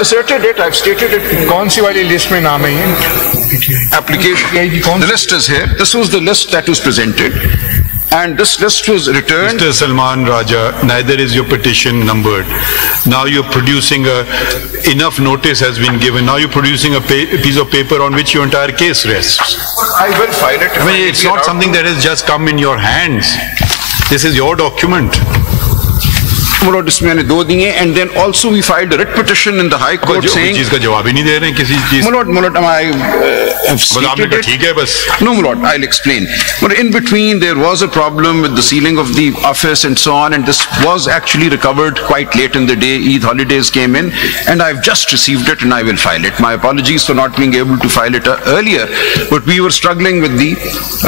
asserted it, I've stated it. कौन सी वाली list में नाम है ये? Application. The list is here. This was the list that was presented. And this list was returned. Mr. Salman Raja, neither is your petition numbered. Now you're producing enough notice has been given. Now you're producing a piece of paper on which your entire case rests. I will file it. I mean, it's not something that has just come in your hands. This is your document. And then also we filed a writ petition in the High Court saying. चीज का जवाब ही नहीं दे रहे हैं किसी चीज. Mulot, I have stated it. ठीक है बस. No, Mulot, I'll explain. But in between there was a problem with the sealing of the office and so on, and this was actually recovered quite late in the day. Eid holidays came in, and I've just received it, and I will file it. My apologies for not being able to file it earlier, but we were struggling with the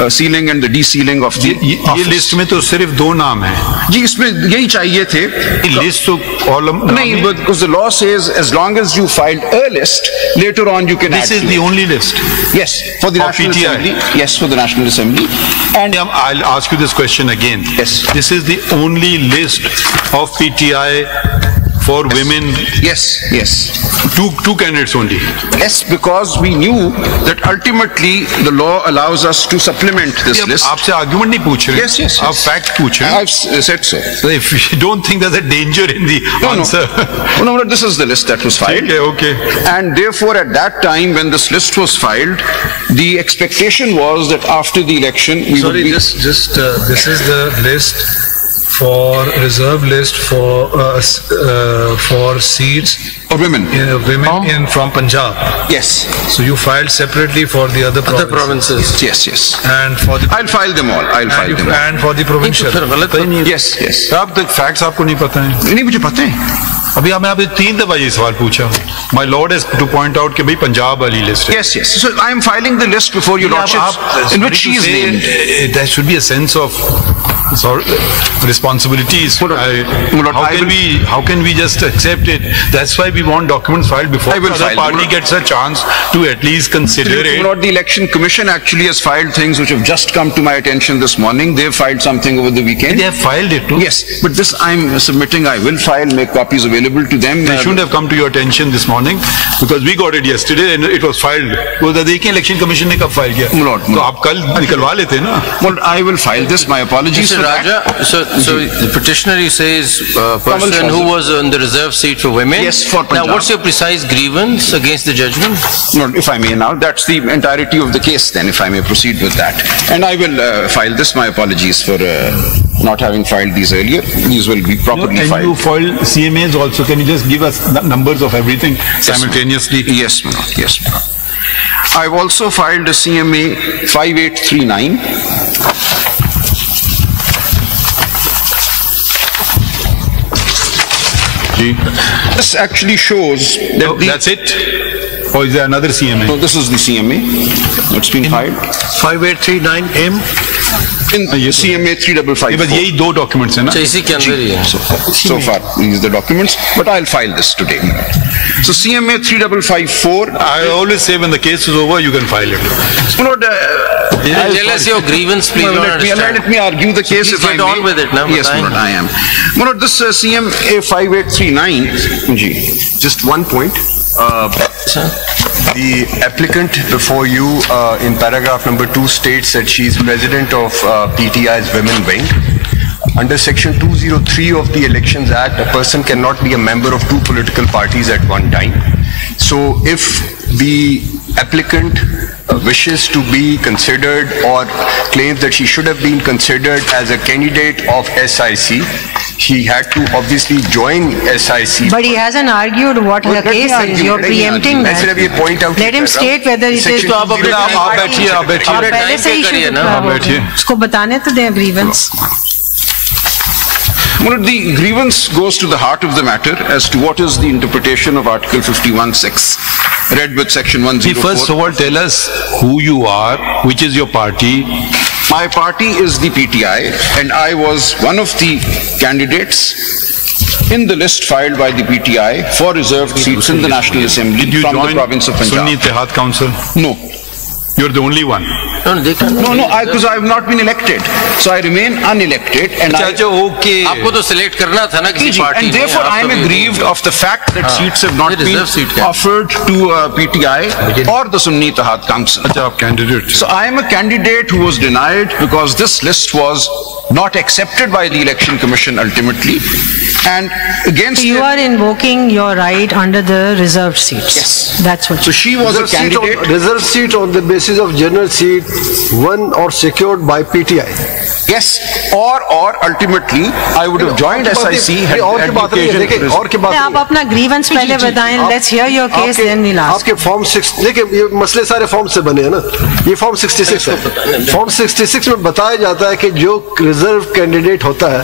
sealing and the de-sealing of the office. ये list में तो सिर्फ दो नाम हैं. जी इसमें यही चाहिए थे. List to column. No, because the law says as long as you filed a list, later on you can. This is the only list. Yes, for the National Assembly. Yes, for the National Assembly. And I'll ask you this question again. Yes. This is the only list of PTI for women. Yes, yes. Two candidates only. Yes, because we knew that ultimately the law allows us to supplement this list. आपसे argument नहीं पूछ रहे. Yes, yes. आप fact पूछ रहे. I've said so. So if you don't think there's a danger in the answer. No, this is the list that was filed. Okay. And therefore, at that time, when this list was filed, the expectation was that after the election, we would be. This is the list for reserve list for seats for women. Women from Punjab. Yes. So you filed separately for the other provinces. Yes, yes. And for the I'll file them all. And for the provincial. Yes, yes. आप तो facts आपको नहीं पता है. नहीं मुझे पता है. अभी मैं आपसे 3 दफा ये सवाल पूछा. My lord has to point out कि भाई पंजाब वाली list है. Yes, yes. So I am filing the list before your lordship, in which she is named. There should be a sense of responsibilities. How can we just accept it? That's why we want documents filed before the other party gets a chance to at least consider it. The Election Commission actually has filed things which have just come to my attention this morning. They've filed something over the weekend. They have filed it too? Yes, but this I'm submitting. I will file, make copies available to them. They shouldn't have come to your attention this morning because we got it yesterday and it was filed. वो तो देखिए Election Commission ने कब file किया? तो आप कल निकलवा लेते ना? Well, I will file this. My apologies. Raja, so the petitioner, you say, is a person who was on the reserve seat for women. Yes, for Punjab. Now, what's your precise grievance against the judgment? No, if I may now, that's the entirety of the case then, if I may proceed with that. And I will file this. My apologies for not having filed these earlier. These will be properly filed. And you filed CMAs also. Can you just give us numbers of everything simultaneously? Yes, Manoj. Yes, Manoj. I've also filed a CMA 5839. This actually shows that that's it? Or is there another CMA? No, this is the CMA. It's been filed. 5839M. In CMA 3554. But यही दो documents हैं ना? इसी के अंदर ही है. So far, these are the documents, but I'll file this today. So CMA 3554. I always say when the case is over, you can file it. Tell us your grievance, please. Let me argue the case. Please get on with it now. Yes, Manoj, I am. Manoj, this CMA 5839. Just one point. The applicant before you in paragraph number 2 states that she is president of PTI's Women Wing. Under section 203 of the Elections Act, a person cannot be a member of 2 political parties at one time. So if the applicant wishes to be considered or claims that she should have been considered as a candidate of SIC, he had to obviously join SIC. But he hasn't argued what her case is. You're preempting that. Let him state whether it is. तो आप पहले से ही उसको बताने तो दें grievance. The grievance goes to the heart of the matter as to what is the interpretation of Article 51(6), read with Section 104. First of all, tell us who you are, which is your party. My party is the PTI, and I was one of the candidates in the list filed by the PTI for reserved seats in the National Assembly from the province of Punjab. Sunni Ittehad Council? No. You're the only one. No, because I have not been elected. So I remain unelected and okay. आपको तो select करना था ना किसी party and therefore I am aggrieved of the fact that seats have not been offered to PTI or the Sunni Ittihad Council. Candidate. So I am a candidate who was denied because this list was not accepted by the Election Commission ultimately. And against you are invoking your right under the reserved seats. Yes. That's what. So she was a candidate. Reserved seat on the basis of general seat won or secured by PTI. Yes. Or ultimately I would have joined SIC. आप अपना grievance पहले बताएं. Let's hear your case, then we'll ask. आपके form 6 देखिए ये मसले सारे form से बने हैं ना. ये फॉर्म 66 है. फॉर्म 66 में बताया जाता है कि जो रिजर्व कैंडिडेट होता है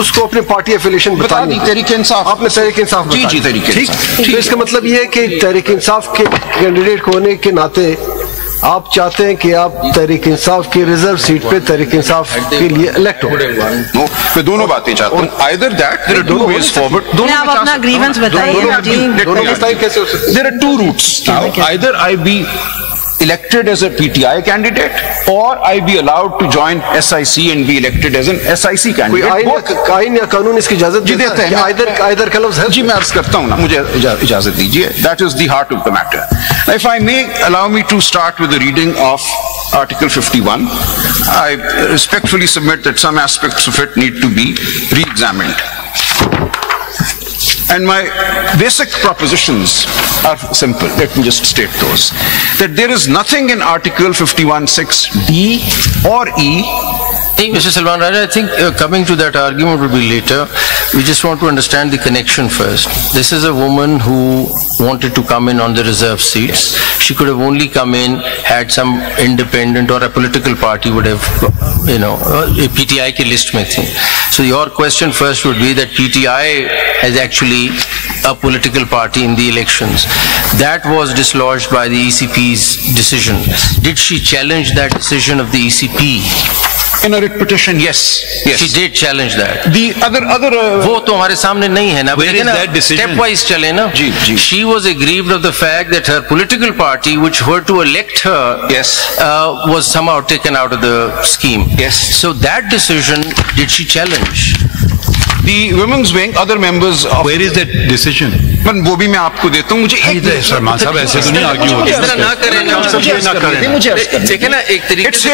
उसको अपनी पार्टी एफिलिएशन बतानी. तहरीक इंसाफ. आपने तहरीक इंसाफ बताया. जी तहरीक इंसाफ. तो इसका मतलब ये है कि तहरीक इंसाफ के कैंडिडेट होने के नाते आप चाहते हैं कि आप तहरीक इंसाफ की रिजर्व सीट पे तहरीक इंसाफ के लिए इलेक्ट हो. नो, मैं दोनों बातें चाहता हूँ. Either that, there are two ways forward. दोनों आप अपना ग्रीवेंस बताइए. दोनों बताइए कैसे हो सकता है. There are two routes now. Either I be elected as a PTI candidate or I be allowed to join SIC and be elected as an SIC candidate. कोई आईन या कानून इसकी इजाजत देता है. आइदर का लफ्ज है. जी मैं अर्ज करता हूँ ना, मुझे इजाजत दीजिए. That is the heart of the matter. If I may, allow me to start with the reading of Article 51. I respectfully submit that some aspects of it need to be re-examined. And my basic propositions are simple. Let me just state those. That there is nothing in Article 51(6)(d) or E. Mr. Salman Raja, I think coming to that argument will be later. We just want to understand the connection first. This is a woman who wanted to come in on the reserve seats. She could have only come in had some independent or a political party would have, PTI ki list mein thi. So your question first would be that PTI has actually a political party in the elections. That was dislodged by the ECP's decision. Did she challenge that decision of the ECP? In a writ petition, yes. She did challenge that. The other वो तो हमारे सामने नहीं है ना. Where is that decision? Stepwise चले ना. जी. She was aggrieved of the fact that her political party, which were to elect her, was somehow taken out of the scheme. Yes. So that decision, did she challenge? The women's wing, other members of. Where is that decision? वो भी मैं आपको देता हूँ. मुझे सलमान साहब ऐसे तो नहीं आर्ग्यू होते. इस तरह ना करें. मुझे देखिए ना एक तरीके से.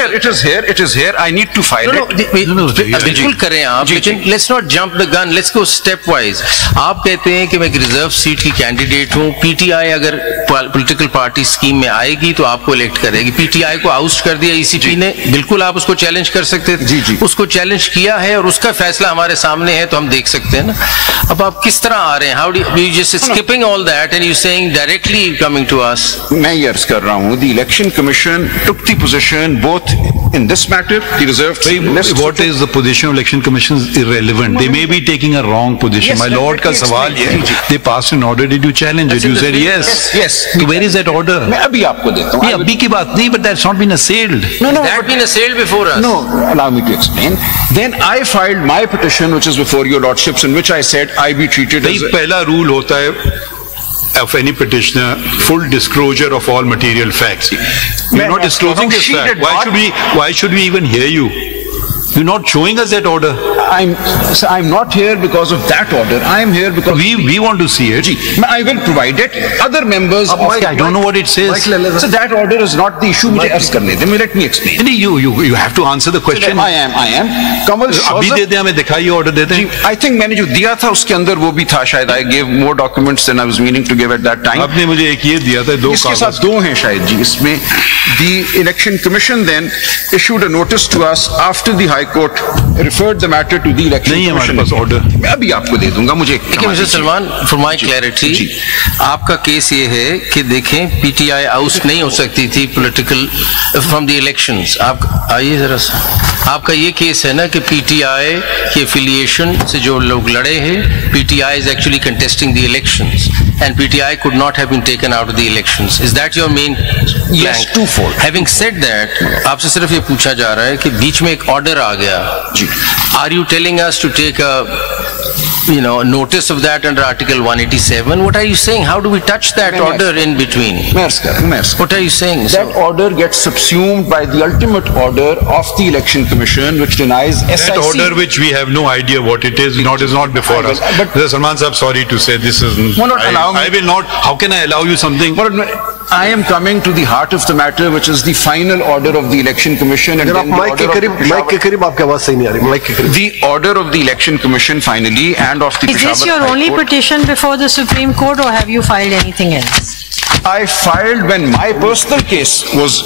It is here. I need to file it. बिल्कुल करें आप. लेकिन let's not jump the gun. Let's go stepwise. आप कहते हैं कि मैं एक रिजर्व सीट की कैंडिडेट हूँ. PTI अगर पॉलिटिकल पार्टी स्कीम में आएगी तो आपको इलेक्ट करेगी. PTI को आउस्ट कर दिया ECP ने. बिल्कुल आप उसको चैलेंज कर सकते थे. जी. उसको चैलेंज किया है और उसका फैसला हमारे सामने है तो हम देख सकते हैं ना. अब आप किस तरह आ रहे हैं? How do you just skipping all that and you saying directly coming to us? मैं ये अर्ज कर रहा हूँ. The Election Commission took the position both in this matter, the reserved list. What is the position of Election Commission is irrelevant. They may be taking a wrong position. Yes, My lord का सवाल ये है. They passed an order. Did you challenge it? You said yes. Yes. So where is that order? मैं अभी आपको देता हूँ. ये अभी की बात नहीं, but that's not been assailed. No. That been assailed before us. No, allow me to explain. Then I filed my petition, which is before your lordships, in which I said I be treated as. पहला rule होता है of any petitioner, full disclosure of all material facts. You're not disclosing this fact. Why should we even hear you? You're not showing us that order. I'm not here because of that order. I am here because we want to see it. I will provide it. Other members of I don't know what it says. So that order is not the issue. मुझे अर्ज करने दें. Let me explain. You have to answer the question. I am. कमल अभी दे दे हमें दिखाइए order दे दें. I think मैंने जो दिया था उसके अंदर वो भी था शायद. I gave more documents than I was meaning to give at that time. आपने मुझे एक ये दिया था, दो इसके साथ दो हैं शायद जी. इसमें the Election Commission then issued a notice to us after the High Court referred the matter to the Election नहीं Commission. हमारे पास order. मैं अभी आपको दे दूंगा. मुझे देखिए mister Salman, for my clarity, आपका केस ये है कि देखें PTI आउट नहीं हो सकती थी पॉलिटिकल फ्रॉम द इलेक्शंस. आप आइए जरा सा. आपका ये केस है ना कि PTI के एफिलिएशन से जो लोग लड़े हैं, PTI is actually contesting the elections and PTI could not have been taken out of the elections. Is that your main plank? Yes, twofold. Having said that, आपसे सिर्फ ये पूछा जा रहा है कि बीच में एक ऑर्डर आ गया. जी. Are you telling us to take a notice of that under Article 187. What are you saying? How do we touch that order in between? What are you saying? That order gets subsumed by the ultimate order of the Election Commission, which denies SIC. That order which we have no idea what it is, is not before us. But Salman Saab, sorry to say, this is. I will not. How can I allow you something? I am coming to the heart of the matter, which is the final order of the Election Commission. And the order of the Election Commission finally and of the Is this your only petition before the Supreme Court, or have you filed anything else? I filed when my personal case was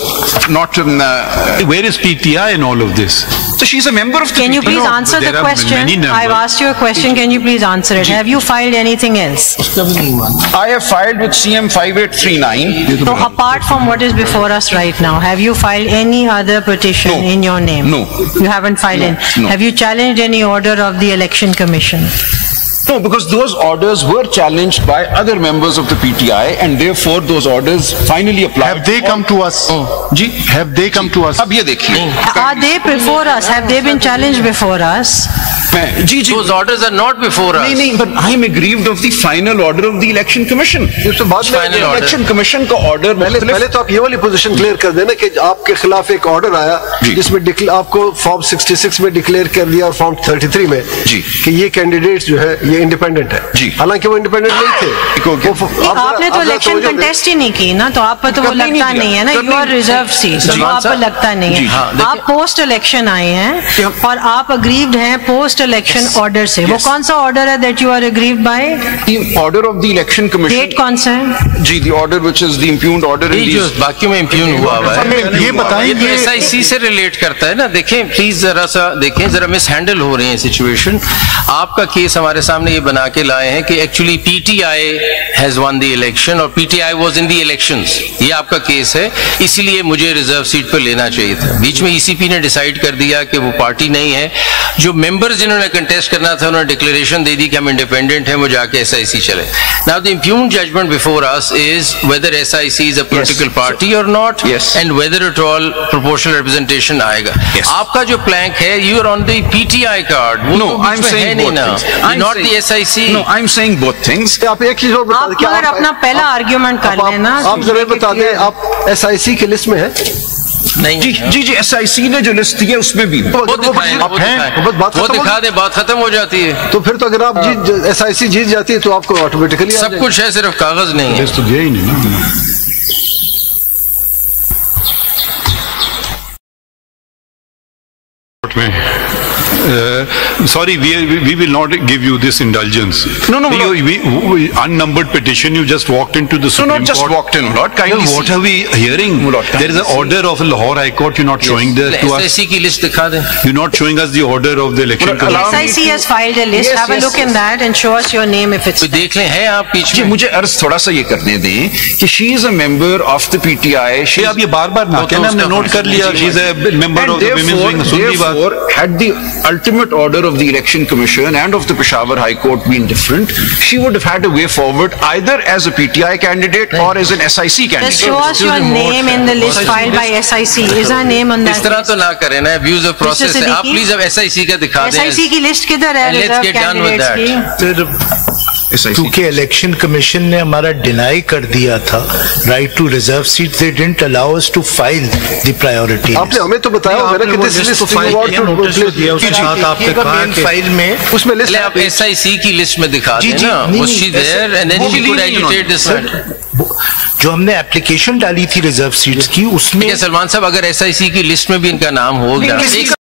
not in... Where is PTI in all of this? So she's a member of the... Can you please answer the question? I've asked you a question. Can you please answer it? Have you filed anything else? I have filed with CM 5839. So apart from what is before us right now, have you filed any other petition in your name? No. You haven't filed in? No. Have you challenged any order of the Election Commission? No, because those orders were challenged by other members of the PTI, and therefore those orders finally applied. Have they come to us? Have they come to us? अब ये देखिए. Are they before us? Have they been challenged before us? Those orders are not before us. नहीं, but I am aggrieved of the final order of the Election Commission. इससे बाद में Election Commission का order पहले तो आप ये वाली पोजीशन क्लियर कर देना कि आपके खिलाफ एक ऑर्डर आया जिसमें आपको फॉर्म 66 में डिक्लेयर कर दिया और फॉर्म 33 में कि ये कैंडिडेट्स जो है ये इंडिपेंडेंट है, हालांकि वो इंडिपेंडेंट नहीं थे. आपने तो इलेक्शन कंटेस्ट ही नहीं की ना, तो आप पर तो वो लगता नहीं है ना, यू आर रिजर्व सीट, तो आप पर लगता नहीं है. आप पोस्ट इलेक्शन आए हैं और आप अग्रीव्ड हैं पोस्ट इलेक्शन ऑर्डर से. वो कौन सा ऑर्डर है that you are aggrieved by? Order of the election commission. Date कौन सा है? जी, the order which is the impugned order in this. बाकी में इंप्यूग्ड हुआ है. ये बताएंगे एसआईसी से रिलेट करता है ना. देखें प्लीज, जरा सा देखें, जरा मिस हैंडल हो रही है सिचुएशन. आपका केस हमारे सामने ये बना के लाए हैं कि actually PTI has won the election और PTI was in the elections. ये आपका केस है, इसीलिए मुझे रिजर्व सीट पर लेना चाहिए था. बीच में ईसीपी ने डिसाइड कर दिया कि वो पार्टी नहीं है. जो मेंबर्स जिन्होंने कंटेस्ट करना था उन्होंने डिक्लेरेशन दे दी कि हम इंडिपेंडेंट हैं, वो जाके एसआईसी चले. Now the impugned judgment before us is whether SIC is a political party or not, and whether at all proportional representation आएगा. आपका जो प्लैंक है, you are on the PTI card. No, I am saying not the SIC. No, I am saying both things. आप एक चीज और बता दें, आप अपना पहला आर्गुमेंट कर लेना. आप जरूर बता दें, आप एसआईसी की लिस्ट में हैं? नहीं. जी, एसआईसी ने जो लिस्ट दी है उसमें भी वो दिखा दे, बात खत्म हो जाती है. तो फिर तो अगर आप एसआईसी जीत जाती है तो आपको ऑटोमेटिकली सब कुछ है, सिर्फ कागज नहीं है. तो दिया ही नहीं. Sorry, we will not give you this indulgence. No. We unnumbered petition. You just walked into the Supreme Court. No, not just walked in, Lord. Kindly what are we hearing? There is an order of Lahore High Court. You're not showing this to us. SIC की list दिखा दें. You're not showing us the order of the election. SIC has filed a list. Have a look in that and show us your name if it's. देख लें, है आप पीछे. जी, मुझे अर्ज थोड़ा सा ये करने दें कि she is a member of the PTI. she अब ये बार-बार ना कहना, हमने नोट कर लिया. She is a member of the women's wing. सुननी बात. Therefore, had the ultimate order of the Election Commission and of the Peshawar High Court been different, she would have had a way forward either as a PTI candidate or as an SIC candidate. Just show us your name in the list filed by SIC. Is her name on that? इस तरह तो ना करें ना, abuse of process है. आप please अब SIC का दिखा दें. SIC की लिस्ट किधर है? Let's get done with that. क्योंकि इलेक्शन कमीशन ने हमारा डिनाई कर दिया था right to reserve seat, they didn't allow us to file the priority. आपने हमें तो बताया होगा ना कि दिस लिस्ट फाइल दिया उसके साथ आपने कहा कि फाइल में उसमें लिस्ट आप SIC की लिस्ट में दिखा दें ना. Was she there and then she could agitate this matter. जो हमने एप्लीकेशन डाली थी रिजर्व सीट्स की उसमें. सलमान साहब, अगर SIC की लिस्ट में भी इनका नाम होगा